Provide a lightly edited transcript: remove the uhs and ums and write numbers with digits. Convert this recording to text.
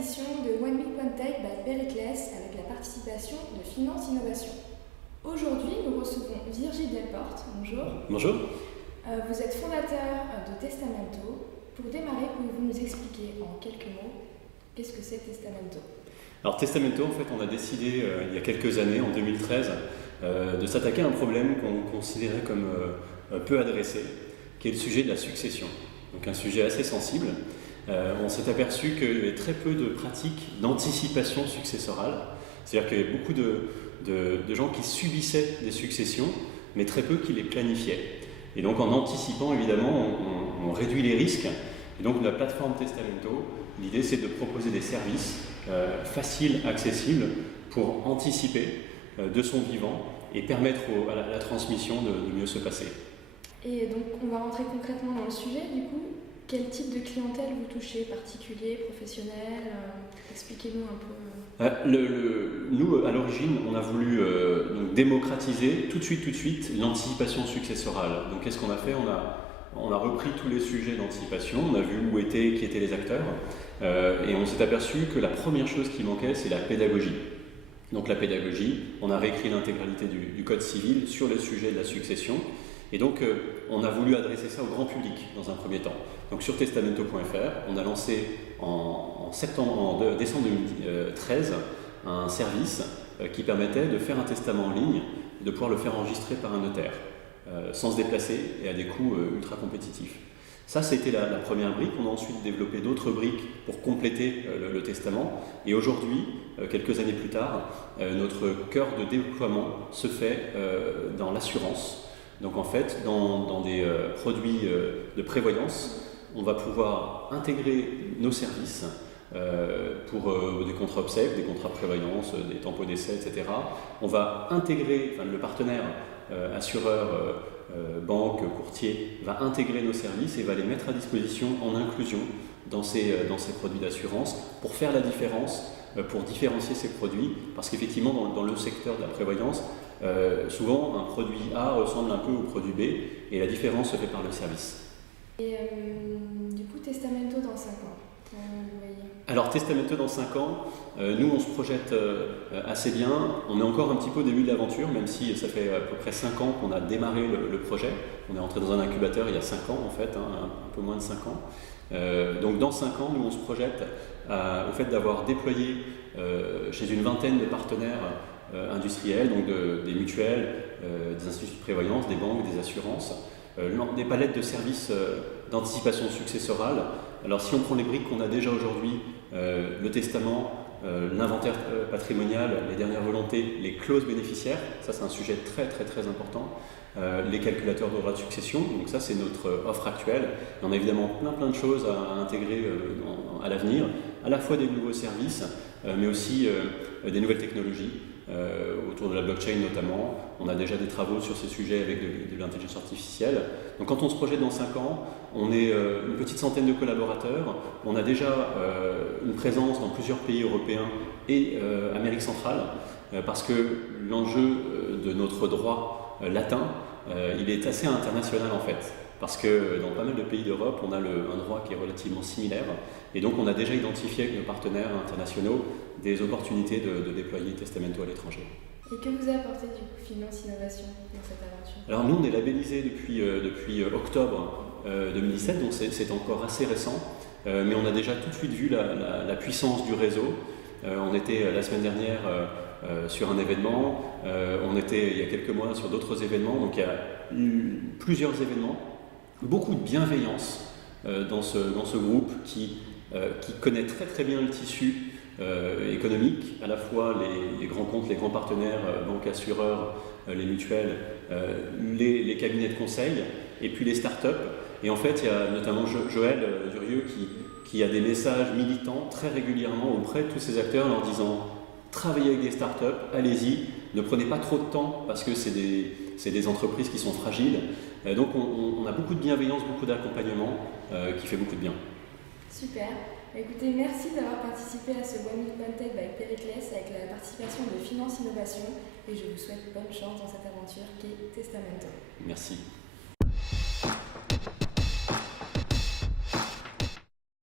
édition de One Week One Tech by Pericles avec la participation de Finance Innovation. Aujourd'hui, nous recevons Virgile Delporte. Bonjour. Bonjour. Vous êtes fondateur de Testamento. Pour démarrer, pouvez-vous nous expliquer en quelques mots qu'est-ce que c'est Testamento ? Alors Testamento, en fait, on a décidé il y a quelques années, en 2013, de s'attaquer à un problème qu'on considérait comme peu adressé, qui est le sujet de la succession. Donc un sujet assez sensible. On s'est aperçu qu'il y avait très peu de pratiques d'anticipation successorale. C'est-à-dire qu'il y avait beaucoup de gens qui subissaient des successions, mais très peu qui les planifiaient. Et donc en anticipant, évidemment, on réduit les risques. Et donc la plateforme Testamento, l'idée c'est de proposer des services faciles, accessibles, pour anticiper de son vivant et permettre à la transmission de mieux se passer. Et donc on va rentrer concrètement dans le sujet du coup. Quel type de clientèle vous touchez, particulier, professionnel expliquez-nous un peu. Nous, à l'origine, on a voulu donc démocratiser tout de suite l'anticipation successorale. Donc qu'est-ce qu'on a fait ? On a repris tous les sujets d'anticipation, on a vu qui étaient les acteurs, et on s'est aperçu que la première chose qui manquait, c'est la pédagogie. Donc la pédagogie, on a réécrit l'intégralité du Code civil sur le sujet de la succession. Et donc, on a voulu adresser ça au grand public dans un premier temps. Donc, sur testamento.fr, on a lancé en décembre 2013 un service qui permettait de faire un testament en ligne et de pouvoir le faire enregistrer par un notaire, sans se déplacer et à des coûts ultra compétitifs. Ça, c'était la première brique. On a ensuite développé d'autres briques pour compléter le testament. Et aujourd'hui, quelques années plus tard, notre cœur de déploiement se fait dans l'assurance. Donc en fait, dans des produits de prévoyance, on va pouvoir intégrer nos services pour des contrats obsèques, des contrats de prévoyance, des tempos d'essai, etc. On va intégrer, le partenaire assureur, banque, courtier, va intégrer nos services et va les mettre à disposition en inclusion dans ces produits d'assurance pour faire la différence, pour différencier ces produits, parce qu'effectivement dans le secteur de la prévoyance, souvent un produit A ressemble un peu au produit B et la différence se fait par le service. Et du coup, Testamento dans 5 ans, comment vous voyez ? Alors Testamento dans 5 ans, nous on se projette assez bien. On est encore un petit peu au début de l'aventure, même si ça fait à peu près 5 ans qu'on a démarré le projet. On est entré dans un incubateur il y a 5 ans en fait, un peu moins de 5 ans. Donc dans 5 ans, nous on se projette au fait d'avoir déployé chez une vingtaine de partenaires industriels, donc des mutuelles, des instituts de prévoyance, des banques, des assurances, des palettes de services d'anticipation successorale. Alors si on prend les briques qu'on a déjà aujourd'hui, le testament, l'inventaire patrimonial, les dernières volontés, les clauses bénéficiaires, ça c'est un sujet très important, les calculateurs de droits de succession, donc ça c'est notre offre actuelle. Et on a évidemment plein de choses à intégrer à l'avenir, à la fois des nouveaux services, mais aussi des nouvelles technologies. Autour de la blockchain notamment. On a déjà des travaux sur ces sujets avec de l'intelligence artificielle. Donc quand on se projette dans 5 ans, on est une petite centaine de collaborateurs. On a déjà une présence dans plusieurs pays européens et Amérique centrale, parce que l'enjeu de notre droit latin, il est assez international en fait. Parce que dans pas mal de pays d'Europe, on a un droit qui est relativement similaire. Et donc on a déjà identifié avec nos partenaires internationaux des opportunités de déployer Testamento à l'étranger. Et que vous a apporté du coup Finance Innovation dans cette aventure ? Alors nous on est labellisé depuis octobre 2017, donc c'est encore assez récent, mais on a déjà tout de suite vu la puissance du réseau. On était la semaine dernière sur un événement, on était il y a quelques mois sur d'autres événements, donc il y a plusieurs événements, beaucoup de bienveillance dans ce groupe qui connaît très bien le tissu économique, à la fois les grands comptes, les grands partenaires, banques, assureurs, les mutuelles, les cabinets de conseil, et puis les startups. Et en fait, il y a notamment Joël Durieux qui a des messages militants très régulièrement auprès de tous ces acteurs en leur disant « Travaillez avec des startups, allez-y, ne prenez pas trop de temps parce que c'est des entreprises qui sont fragiles. » Donc on a beaucoup de bienveillance, beaucoup d'accompagnement qui fait beaucoup de bien. Super. Écoutez, merci d'avoir participé à ce One Week One Tech by Pericles avec la participation de Finance Innovation et je vous souhaite bonne chance dans cette aventure qui est Testamento. Merci.